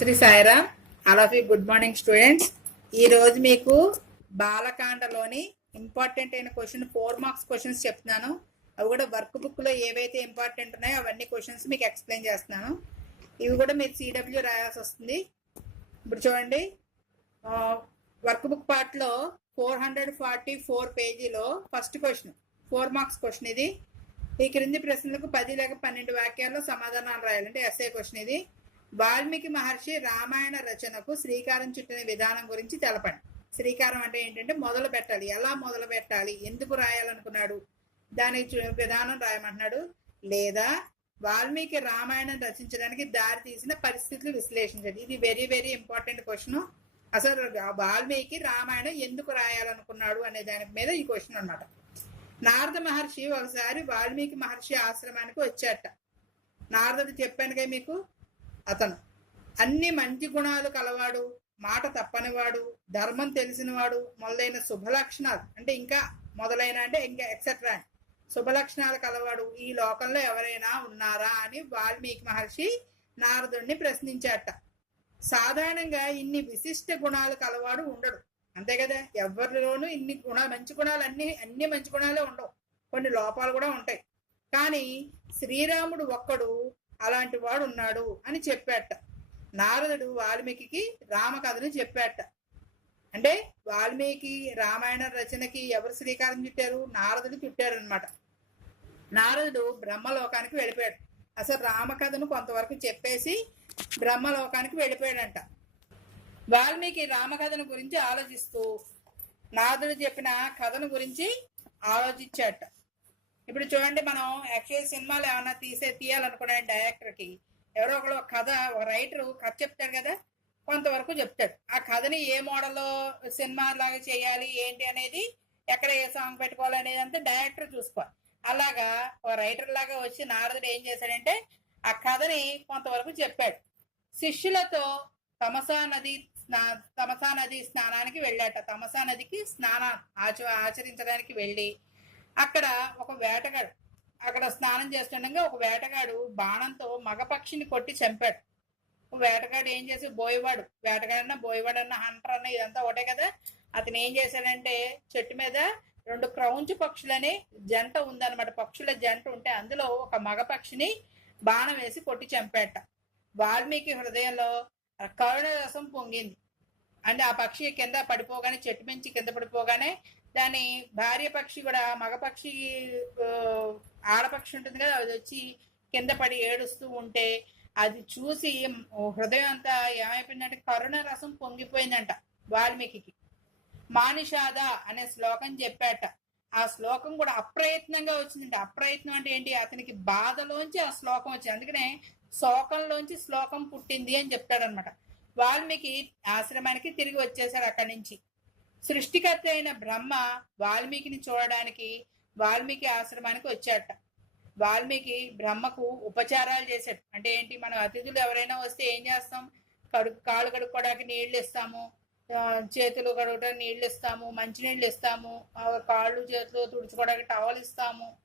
Sri Sairam all of you good morning students ఈ రోజు మీకు బాలకాండలోని ఇంపార్టెంట్ అయిన క్వశ్చన్ ఫోర్ మార్క్స్ క్వశ్చన్స్ చెప్తున్నాను. అవి కూడా వర్క్ బుక్లో ఏవైతే ఇంపార్టెంట్ ఉన్నాయో అవన్నీ క్వశ్చన్స్ మీకు ఎక్స్ప్లెయిన్ చేస్తున్నాను. ఇవి కూడా మీరు సిడబ్ల్యూ రాయాల్సి వస్తుంది. ఇప్పుడు చూడండి. వర్క్ బుక్ పార్ట్లో ఫోర్ హండ్రెడ్ ఫార్టీ ఫోర్ పేజీలో first question four marks question ఇది. ఈ క్రింది ప్రశ్నలకు పది లేక పన్నెండు వాక్యాల్లో సమాధానాలు రాయాలంటే ఎస్ఏ క్వశ్చన్ ఇది. వాల్మీకి మహర్షి రామాయణ రచనకు శ్రీకారం చుట్టిన విధానం గురించి తెలపండి. శ్రీకారం అంటే ఏంటంటే మొదలు పెట్టాలి. ఎలా మొదలు పెట్టాలి? ఎందుకు రాయాలనుకున్నాడు? దాని విధానం రాయమంటున్నాడు. లేదా వాల్మీకి రామాయణం రచించడానికి దారి తీసిన పరిస్థితులు విశ్లేషించండి. ఇది వెరీ వెరీ ఇంపార్టెంట్ క్వశ్చన్ అసలు వాల్మీకి రామాయణం ఎందుకు రాయాలనుకున్నాడు అనే దాని మీద ఈ క్వశ్చన్ అన్నమాట. నారద మహర్షి ఒకసారి వాల్మీకి మహర్షి ఆశ్రమానికి వచ్చాట నారదుడు చెప్పానుగా మీకు అతను. అన్ని మంచి గుణాలు కలవాడు మాట తప్పనివాడు ధర్మం తెలిసినవాడు మొదలైన శుభలక్షణాలు అంటే ఇంకా మొదలైన అంటే ఇంకా ఎక్సెట్రా శుభలక్షణాలు కలవాడు ఈ లోకంలో ఎవరైనా ఉన్నారా అని వాల్మీకి మహర్షి నారదుడిని ప్రశ్నించాట సాధారణంగా ఇన్ని విశిష్ట గుణాలు కలవాడు ఉండడు. అంతే కదా? ఎవరిలోనూ ఇన్ని గుణ మంచి గుణాలు అన్ని అన్ని మంచి గుణాలే ఉండవు. కొన్ని లోపాలు కూడా ఉంటాయి. కానీ శ్రీరాముడు ఒక్కడు అలాంటి వాడు ఉన్నాడు అని చెప్పాట. నారదుడు వాల్మీకి రామకథను చెప్పాట. అంటే వాల్మీకి రామాయణ రచనకి ఎవరు శ్రీకారం చుట్టారు? నారదుడు చుట్టారు అనమాట నారదుడు బ్రహ్మలోకానికి వెళ్ళిపోయాడు. అసలు రామకథను కొంతవరకు చెప్పేసి బ్రహ్మలోకానికి వెళ్ళిపోయాడంట. వాల్మీకి రామకథను గురించి ఆలోచిస్తూ నారదుడు చెప్పిన కథను గురించి ఆలోచించాట. ఇప్పుడు చూడండి మనం యాక్చువల్ సినిమాలు ఏమైనా తీసే తీయాలనుకునే డైరెక్టర్కి ఎవరో ఒకరు కథ ఒక రైటర్ కథ చెప్తాడు కదా? కొంతవరకు చెప్తాడు. ఆ కథని ఏ మోడల్లో సినిమా లాగా చేయాలి ఏంటి అనేది ఎక్కడ ఏ సాంగ్ పెట్టుకోవాలి అనేది అంతా డైరెక్టర్ చూసుకోవాలి. అలాగా ఒక రైటర్ లాగా వచ్చి నారదుడు ఏం చేశాడంటే ఆ కథని కొంతవరకు చెప్పాడు. శిష్యులతో తమసా నది స్నా తమసా నది స్నానానికి వెళ్ళాట. తమసా నదికి స్నానం ఆచ ఆచరించడానికి వెళ్ళి అక్కడ ఒక వేటగాడు అక్కడ స్నానం చేస్తుండగా ఒక వేటగాడు బాణంతో మగపక్షిని కొట్టి చంపాడు. వేటగాడు ఏం చేసి బోయవాడు వేటగాడన్నా బోయవాడన్నా హంటర్ అన్న ఇదంతా ఒకటే కదా. అతను ఏం చేశాడంటే చెట్టు మీద రెండు క్రౌంచు పక్షులని జంట ఉందన్నమాట. పక్షుల జంట ఉంటే అందులో ఒక మగ పక్షిని బాణం వేసి కొట్టి చంపేట వాల్మీకి హృదయంలో కరుణ రసం పొంగింది. అంటే ఆ పక్షి కింద పడిపోగానే చెట్టు మించి కింద పడిపోగానే దాని భార్య పక్షి కూడా మగపక్షి ఆడపక్షి ఉంటుంది కదా అది వచ్చి కింద పడి ఏడుస్తూ ఉంటే అది చూసి హృదయం అంతా ఏమైపోయిందంటే కరుణ రసం పొంగిపోయిందంట వాల్మీకి మానిషాద అనే శ్లోకం చెప్పాట. ఆ శ్లోకం కూడా అప్రయత్నంగా వచ్చిందంట. అప్రయత్నం అంటే ఏంటి? అతనికి బాధలోంచి ఆ శ్లోకం వచ్చింది. అందుకనే శోకంలోంచి శ్లోకం పుట్టింది అని చెప్తాడనమాట వాల్మీకి ఆశ్రమానికి తిరిగి వచ్చేసాడు అక్కడి నుంచి. సృష్టికర్త అయిన బ్రహ్మ వాల్మీకిని చూడడానికి వాల్మీకి ఆశ్రమానికి వచ్చాట వాల్మీకి బ్రహ్మకు ఉపచారాలు చేశాడు. అంటే ఏంటి? మనం అతిథులు ఎవరైనా వస్తే ఏం చేస్తాం? కడు కాళ్ళు కడుక్కోవడానికి నీళ్ళు ఇస్తాము. చేతులు కడుక్కోవడానికి నీళ్ళు ఇస్తాము. మంచినీళ్ళు ఇస్తాము. కాళ్ళు చేతులు తుడుచుకోవడానికి టవల్ ఇస్తాము.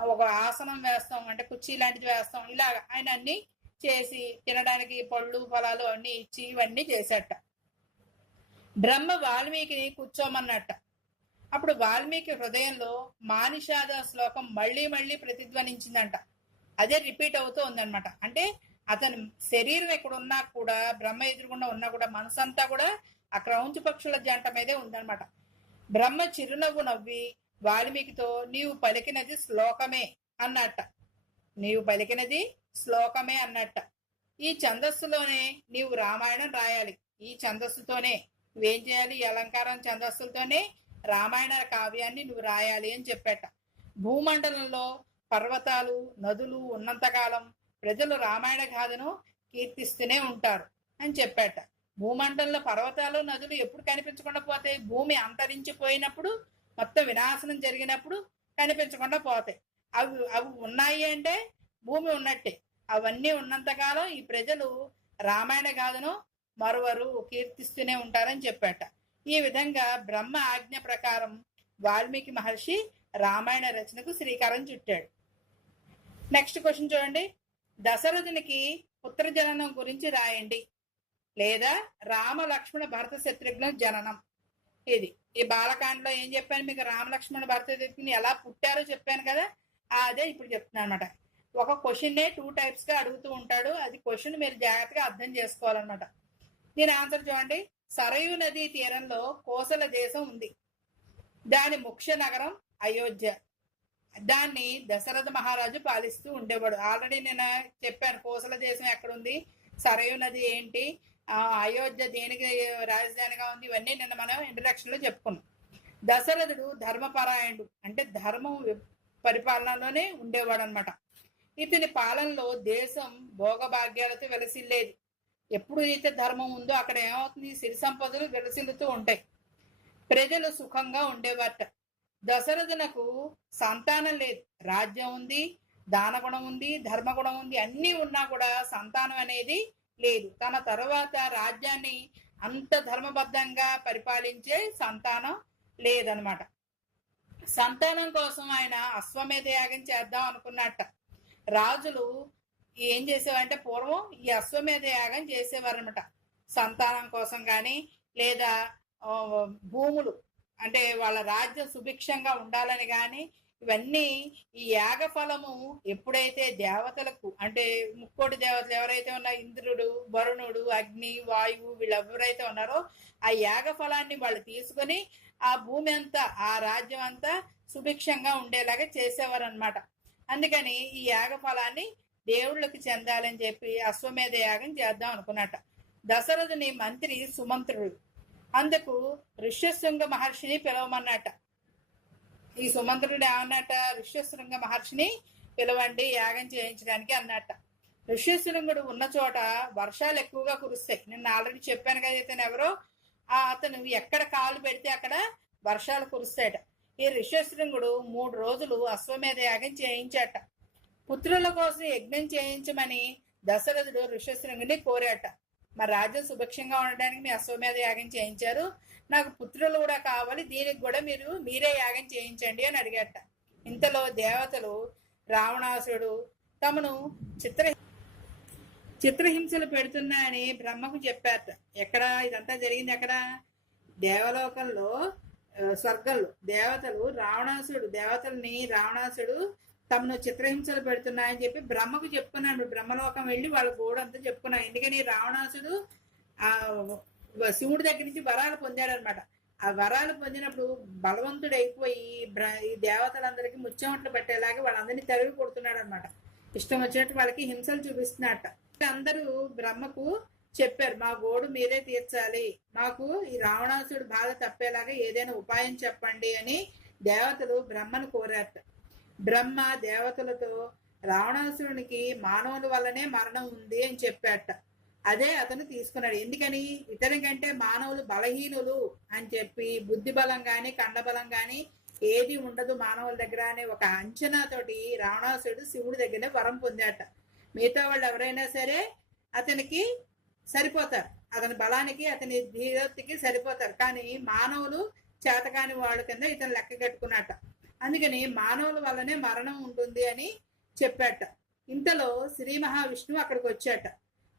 ఒక ఆసనం వేస్తాం. అంటే కుర్చీ లాంటిది వేస్తాం. ఇలాగ. ఆయన అన్ని చేసి తినడానికి పళ్ళు ఫలాలు అన్ని ఇచ్చి ఇవన్నీ చేశాట బ్రహ్మ వాల్మీకిని కూర్చోమన్నట్ట. అప్పుడు వాల్మీకి హృదయంలో మానిషాద శ్లోకం మళ్ళీ మళ్ళీ ప్రతిధ్వనించిందంట. అదే రిపీట్ అవుతూ ఉందనమాట అంటే అతని శరీరం ఎక్కడ ఉన్నా కూడా బ్రహ్మ ఎదురుగుండా ఉన్నా కూడా మనసంతా కూడా ఆ క్రౌంచు పక్షుల జంట మీదే ఉందన్నమాట. బ్రహ్మ చిరునవ్వు నవ్వి వాల్మీకితో నీవు పలికినది శ్లోకమే అన్నట్ట. నీవు పలికినది శ్లోకమే అన్నట్ట. ఈ ఛందస్సులోనే నీవు రామాయణం రాయాలి. ఈ ఛందస్సుతోనే నువ్వేం చేయాలి? ఈ అలంకారం ఛందస్సులతోనే రామాయణ కావ్యాన్ని నువ్వు రాయాలి అని చెప్పాట. భూమండలంలో పర్వతాలు నదులు ఉన్నంతకాలం ప్రజలు రామాయణ గాథను కీర్తిస్తూనే ఉంటారు అని చెప్పాట. భూమండలంలో పర్వతాలు నదులు ఎప్పుడు కనిపించకుండా పోతాయి? భూమి అంతరించిపోయినప్పుడు మొత్తం వినాశనం జరిగినప్పుడు కనిపించకుండా పోతాయి. అవి అవి ఉన్నాయి అంటే భూమి ఉన్నట్టే. అవన్నీ ఉన్నంతకాలం ఈ ప్రజలు రామాయణ గాథను మరొవరు కీర్తిస్తూనే ఉంటారని చెప్పాట. ఈ విధంగా బ్రహ్మ ఆజ్ఞ ప్రకారం వాల్మీకి మహర్షి రామాయణ రచనకు శ్రీకారం చుట్టాడు. నెక్స్ట్ క్వశ్చన్ చూడండి. దశరథునికి పుత్రజననం గురించి రాయండి. లేదా రామ లక్ష్మణ భరత శత్రుఘ్న జననం. ఇది ఈ బాలకాండలో ఏం చెప్పాను మీకు? రామ లక్ష్మణ భరత శత్రుఘ్ని ఎలా పుట్టారో చెప్పాను కదా? అదే ఇప్పుడు చెప్తున్నాను అనమాట ఒక క్వశ్చన్నే టూ టైప్స్గా అడుగుతూ ఉంటాడు. అది క్వశ్చన్ మీరు జాగ్రత్తగా అర్థం చేసుకోవాలన్నమాట. దీని ఆన్సర్ చూడండి. సరయు నదీ తీరంలో కోసల దేశం ఉంది. దాని ముఖ్య నగరం అయోధ్య. దాన్ని దశరథ మహారాజు పాలిస్తూ ఉండేవాడు. ఆల్రెడీ నేను చెప్పాను కోసల దేశం ఎక్కడుంది? సరయు నది ఏంటి? అయోధ్య దేనికి రాజధానిగా ఉంది? ఇవన్నీ నిన్న మనం ఇంట్రడక్షన్లో చెప్పుకున్నాం. దశరథుడు ధర్మపరాయణుడు. అంటే ధర్మం పరిపాలనలోనే ఉండేవాడు అనమాట ఇతని పాలనలో దేశం భోగభాగ్యాలతో వెలసిల్లేది. ఎప్పుడు అయితే ధర్మం ఉందో అక్కడ ఏమవుతుంది? సిరి సంపదలు విలసిల్లుతూ ఉంటాయి. ప్రజలు సుఖంగా ఉండేవారట. దశరథునకు సంతానం లేదు. రాజ్యం ఉంది దానగుణం ఉంది ధర్మగుణం ఉంది అన్నీ ఉన్నా కూడా సంతానం అనేది లేదు. తన తర్వాత రాజ్యాన్ని అంత ధర్మబద్ధంగా పరిపాలించే సంతానం లేదనమాట సంతానం కోసం ఆయన అశ్వమేధ యాగం చేద్దాం అనుకున్నట్ట. రాజులు ఏం చేసేవారంటే పూర్వం ఈ అశ్వమేధ యాగం చేసేవారనమాట సంతానం కోసం కానీ లేదా భూములు అంటే వాళ్ళ రాజ్యం సుభిక్షంగా ఉండాలని కానీ ఇవన్నీ ఈ యాగ ఫలము ఎప్పుడైతే దేవతలకు అంటే ముక్కోటి దేవతలు ఎవరైతే ఉన్నా ఇంద్రుడు వరుణుడు అగ్ని వాయువు వీళ్ళు ఎవరైతే ఉన్నారో ఆ యాగ ఫలాన్ని వాళ్ళు తీసుకొని ఆ భూమి అంతా ఆ రాజ్యం అంతా సుభిక్షంగా ఉండేలాగా చేసేవారు అనమాట అందుకని ఈ యాగ ఫలాన్ని దేవుళ్ళకి చెందాలని చెప్పి అశ్వమేధ యాగం చేద్దాం అనుకున్నట. దశరథుని మంత్రి సుమంత్రుడు. అందుకు ఋష్యశృంగ మహర్షిని పిలవమన్నట. ఈ సుమంత్రుడు ఏమన్నట? ఋష్యశృంగ మహర్షిని పిలవండి యాగం చేయించడానికి అన్నట. ఋష్యశృంగుడు ఉన్న చోట వర్షాలు ఎక్కువగా కురుస్తాయి. నిన్న ఆల్రెడీ చెప్పాను కదా ఇతను ఎవరో? ఆ అతను ఎక్కడ కాలు పెడితే అక్కడ వర్షాలు కురుస్తాయట. ఈ ఋష్యశృంగుడు మూడు రోజులు అశ్వమేధ యాగం చేయించాట. పుత్రుల కోసం యజ్ఞం చేయించమని దశరథుడు ఋషశృంగుని కోరాట. మా రాజ్యం సుభిక్షంగా ఉండడానికి మీ అశ్వమేధ యాగం చేయించారు. నాకు పుత్రులు కూడా కావాలి. దీనికి కూడా మీరు మీరే యాగం చేయించండి అని అడిగాట. ఇంతలో దేవతలు రావణాసుడు తమను చిత్ర చిత్రహింసలు పెడుతున్నాయని బ్రహ్మకు చెప్పారట. ఎక్కడ? ఇదంతా జరిగింది ఎక్కడ? దేవలోకంలో స్వర్గంలో. దేవతలు రావణాసుడు దేవతల్ని రావణాసుడు తమను చిత్రహింసలు పెడుతున్నాయని చెప్పి బ్రహ్మకు చెప్పుకున్నాడు. బ్రహ్మలోకం వెళ్ళి వాళ్ళ గోడంతా చెప్పుకున్నాడు. ఎందుకని రావణాసుడు ఆ శివుడి దగ్గర నుంచి వరాలు పొందాడు అనమాట ఆ వరాలు పొందినప్పుడు బలవంతుడు అయిపోయి ఈ దేవతలందరికీ ముచ్చమట్లు పెట్టేలాగా వాళ్ళందరినీ తరివి కొడుతున్నాడు అనమాట ఇష్టం వచ్చినట్టు వాళ్ళకి హింసలు చూపిస్తున్నట్ట. అందరూ బ్రహ్మకు చెప్పారు మా గోడు మీరే తీర్చాలి. మాకు ఈ రావణాసుడు బాధ తప్పేలాగా ఏదైనా ఉపాయం చెప్పండి అని దేవతలు బ్రహ్మను కోరారట. బ్రహ్మ దేవతలతో రావణాసురునికి మానవుల వల్లనే మరణం ఉంది అని చెప్పాట. అదే అతను తీసుకున్నాడు. ఎందుకని? ఇతని కంటే మానవులు బలహీనులు అని చెప్పి బుద్ధి బలం కానీ కండబలం కానీ ఏది ఉండదు మానవుల దగ్గర అనే ఒక అంచనాతోటి రావణాసురుడు శివుడి దగ్గర వరం పొందాట. మిగతా వాళ్ళు ఎవరైనా సరే అతనికి సరిపోతారు. అతని బలానికి అతని ధీరోక్తికి సరిపోతారు. కానీ మానవులు చేతకాని వాళ్ళ కింద ఇతను లెక్క కట్టుకున్నట్ట అందుకని మానవుల వల్లనే మరణం ఉంటుంది అని చెప్పాట. ఇంతలో శ్రీ మహావిష్ణువు అక్కడికి వచ్చాట.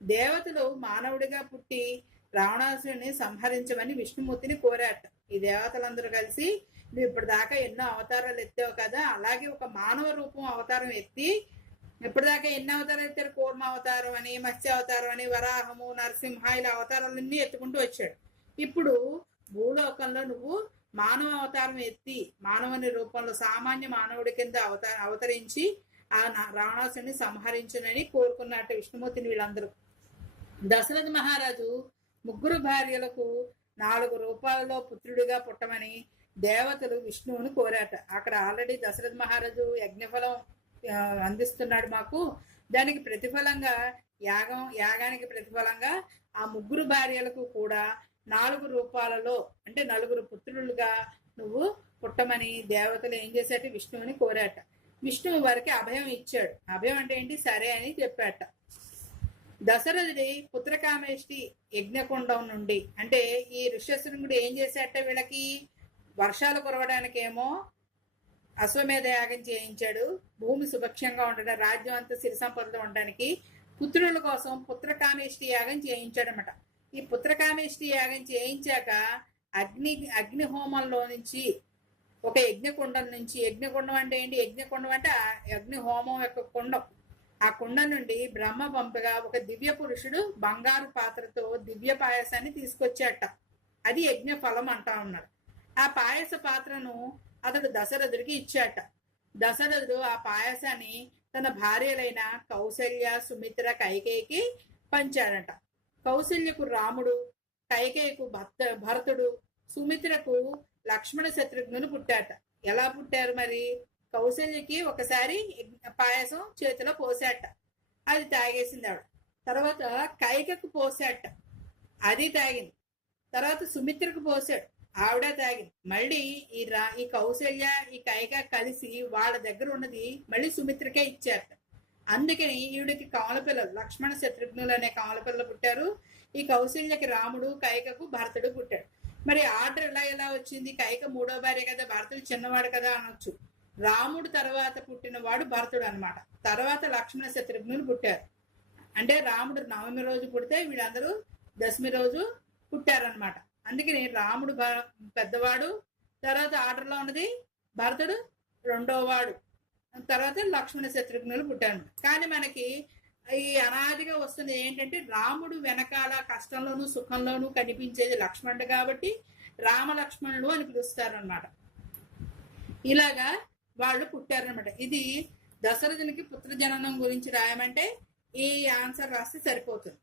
దేవతలు మానవుడిగా పుట్టి రావణాసుని సంహరించమని విష్ణుమూర్తిని కోరాట. ఈ దేవతలందరూ కలిసి నువ్వు ఇప్పటిదాకా ఎన్నో అవతారాలు ఎత్తావు కదా అలాగే ఒక మానవ రూపం అవతారం ఎత్తి ఇప్పటిదాకా ఎన్ని అవతారాలు ఎత్తారు? కూర్మ అవతారం అని మత్స్య అవతారం అని వరాహము నరసింహ ఇలా అవతారాలన్నీ ఎత్తుకుంటూ వచ్చాడు. ఇప్పుడు భూలోకంలో నువ్వు మానవ అవతారం ఎత్తి మానవుని రూపంలో సామాన్య మానవుడి కింద అవతార అవతరించి ఆ రావణాసుని సంహరించునని కోరుకున్నట్టు విష్ణుమూర్తిని వీళ్ళందరూ. దశరథ మహారాజు ముగ్గురు భార్యలకు నాలుగు రూపాలలో పుత్రుడిగా పుట్టమని దేవతలు విష్ణువుని కోరాట. అక్కడ ఆల్రెడీ దశరథ మహారాజు యజ్ఞఫలం అందిస్తున్నాడు మాకు. దానికి ప్రతిఫలంగా యాగం యాగానికి ప్రతిఫలంగా ఆ ముగ్గురు భార్యలకు కూడా నాలుగు రూపాలలో అంటే నలుగురు పుత్రులుగా నువ్వు పుట్టమని దేవతలు ఏం చేశాట విష్ణువుని కోరాట విష్ణువు వారికి అభయం ఇచ్చాడు. అభయం అంటే ఏంటి? సరే అని చెప్పాట దశరథుడి పుత్రకామేష్టి యజ్ఞకుండం నుండి అంటే ఈ ఋష్యశృంగుడు ఏం చేశాట వీళ్ళకి? వర్షాలు కురవడానికేమో అశ్వమేధ యాగం చేయించాడు. భూమి సుభక్షంగా ఉండడం రాజ్యం అంతా సిరి సంపదలు ఉండడానికి పుత్రుల కోసం పుత్రకామేష్టి యాగం చేయించాడనమాట ఈ పుత్రకామేష్టి యాగం చేయించాక అగ్ని అగ్నిహోమంలో నుంచి ఒక యజ్ఞకుండం నుంచి యజ్ఞకుండం అంటే ఏంటి? యజ్ఞకుండం అంటే ఆ అగ్నిహోమం యొక్క కుండం. ఆ కుండ నుండి బ్రహ్మ పంపగా ఒక దివ్య పురుషుడు బంగారు పాత్రతో దివ్య పాయసాన్ని తీసుకొచ్చాట. అది యజ్ఞ ఫలం అంటా ఉన్నాడు ఆ పాయస పాత్రను అతడు దశరథుడికి ఇచ్చాట. దశరథుడు ఆ పాయసాన్ని తన భార్యలైన కౌశల్య సుమిత్ర కైకేయికి పంచాడట కౌశల్యకు రాముడు కైకేయకు భర్త భరతుడు సుమిత్రకు లక్ష్మణ శత్రుఘ్నులు పుట్టాట ఎలా పుట్టారు మరి? కౌశల్యకి ఒకసారి పాయసం చేతిలో పోసాట అది తాగేసింది ఆవిడ. తర్వాత కైకకు పోసాట అది తాగింది. తర్వాత సుమిత్రకు పోసాడు ఆవిడ తాగింది. మళ్ళీ ఈ రా ఈ కౌశల్య ఈ కైక కలిసి వాళ్ళ దగ్గర ఉన్నది మళ్ళీ సుమిత్రకే ఇచ్చారట. అందుకని ఈవిడికి కావలపిల్లలు లక్ష్మణ శత్రుఘ్నులు అనే కావలపిల్లలు పుట్టారు. ఈ కౌశల్యకి రాముడు కైకకు భరతుడు పుట్టాడు. మరి ఆర్డర్ ఎలా ఎలా వచ్చింది? కైక మూడో భార్య కదా భరతుడు చిన్నవాడు కదా అనొచ్చు. రాముడు తర్వాత పుట్టినవాడు భరతుడు అనమాట తర్వాత లక్ష్మణ శత్రుఘ్నులు పుట్టారు. అంటే రాముడు నవమి రోజు పుడితే వీళ్ళందరూ దశమి రోజు పుట్టారనమాట అందుకని రాముడు భ- పెద్దవాడు తర్వాత ఆర్డర్లో ఉన్నది భరతుడు రెండో వాడు తర్వాత లక్ష్మణ శత్రుఘ్నులు పుట్టారు. కానీ మనకి ఈ అనాదిగా వస్తుంది ఏంటంటే రాముడు వెనకాల కష్టంలోనూ సుఖంలోనూ కనిపించేది లక్ష్మణుడు కాబట్టి రామలక్ష్మణుడు అని పిలుస్తారు అనమాట ఇలాగా వాళ్ళు పుట్టారనమాట ఇది దశరథునికి పుత్ర జననం గురించి రాయమంటే ఈ ఆన్సర్ రాస్తే సరిపోతుంది.